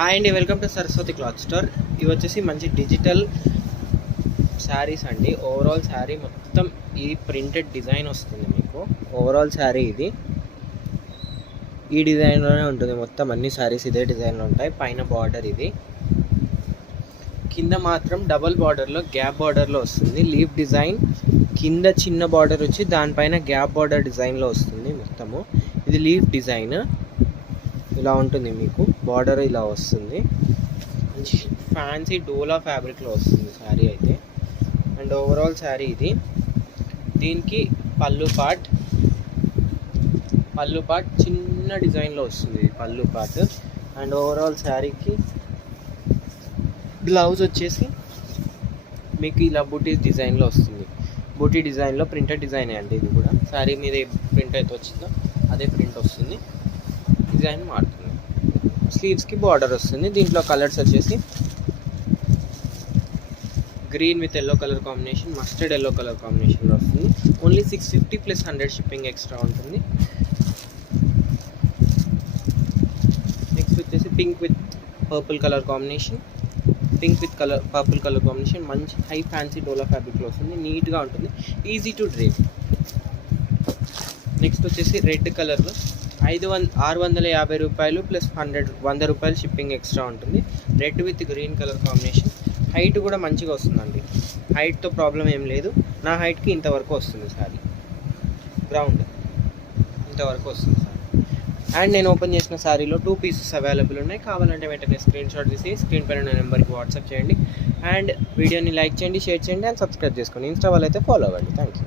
Hi అండి, welcome to Saraswati cloth store. ఇవి వచ్చేసి మంచి డిజిటల్ శారీస్ అండి. ఓవరాల్ శారీ మొత్తం ఈ ప్రింటెడ్ డిజైన్ వస్తుంది మీకు. ఓవరాల్ శారీ ఇది ఈ డిజైన్లోనే ఉంటుంది. మొత్తం అన్ని శారీస్ ఇదే డిజైన్లో ఉంటాయి. పైన బార్డర్ ఇది, కింద మాత్రం డబల్ బార్డర్లో గ్యాప్ బార్డర్లో వస్తుంది. లీఫ్ డిజైన్ కింద చిన్న బార్డర్ వచ్చి దానిపైన గ్యాప్ బార్డర్ డిజైన్లో వస్తుంది మొత్తము. ఇది లీఫ్ డిజైన్ ఇలా ఉంటుంది మీకు. బార్డర్ ఇలా వస్తుంది. మంచి ఫ్యాన్సీ డోలా ఫ్యాబ్రిక్లో వస్తుంది శారీ అయితే. అండ్ ఓవరాల్ శారీ ఇది. దీనికి పళ్ళు పార్ట్ చిన్న డిజైన్లో వస్తుంది పళ్ళు పార్ట్. అండ్ ఓవరాల్ శారీకి బ్లౌజ్ వచ్చేసి మీకు ఇలా బూటీ డిజైన్లో వస్తుంది. బూటీ డిజైన్లో ప్రింటెడ్ డిజైన్ అండి ఇది కూడా. శారీ మీద ఏ ప్రింట్ అయితే వచ్చిందో అదే ప్రింట్ వస్తుంది. డిజైన్ మారుతుంది. స్లీవ్స్కి బార్డర్ వస్తుంది. దీంట్లో కలర్స్ వచ్చేసి green with yellow colour combination, mustard yellow colour కాంబినేషన్లో వస్తుంది. ఓన్లీ 650 ప్లస్ 100 షిప్పింగ్ ఎక్స్ట్రా ఉంటుంది. నెక్స్ట్ వచ్చేసి pink with purple colour combination. Purple colour combination మంచి హై ఫ్యాన్సీ డోలా ఫ్యాబ్రిక్లో వస్తుంది. నీట్గా ఉంటుంది, ఈజీ టు డ్రేప్. నెక్స్ట్ వచ్చేసి రెడ్ కలర్లో 650 రూపాయలు ప్లస్ 100 రూపాయలు షిప్పింగ్ ఎక్స్ట్రా ఉంటుంది. Red with green colour combination. Height కూడా మంచిగా వస్తుందండి. హైట్తో ప్రాబ్లం ఏం లేదు. నా హైట్కి ఇంతవరకు వస్తుంది సారీ. గ్రౌండ్ ఇంతవరకు వస్తుంది సారీ. అండ్ నేను ఓపెన్ చేసిన శారీలో 2 పీసెస్ అవైలబుల్ ఉన్నాయి. కావాలంటే వెంటనే స్క్రీన్ షాట్ తీసి స్క్రీన్ పైన ఉన్న నెంబర్కి వాట్సాప్ చేయండి. అండ్ వీడియోని లైక్ చేయండి, షేర్ చేయండి అండ్ సబ్స్క్రైబ్ చేసుకోండి. ఇన్స్టా వాళ్ళు అయితే ఫాలో అవ్వండి. Thank you.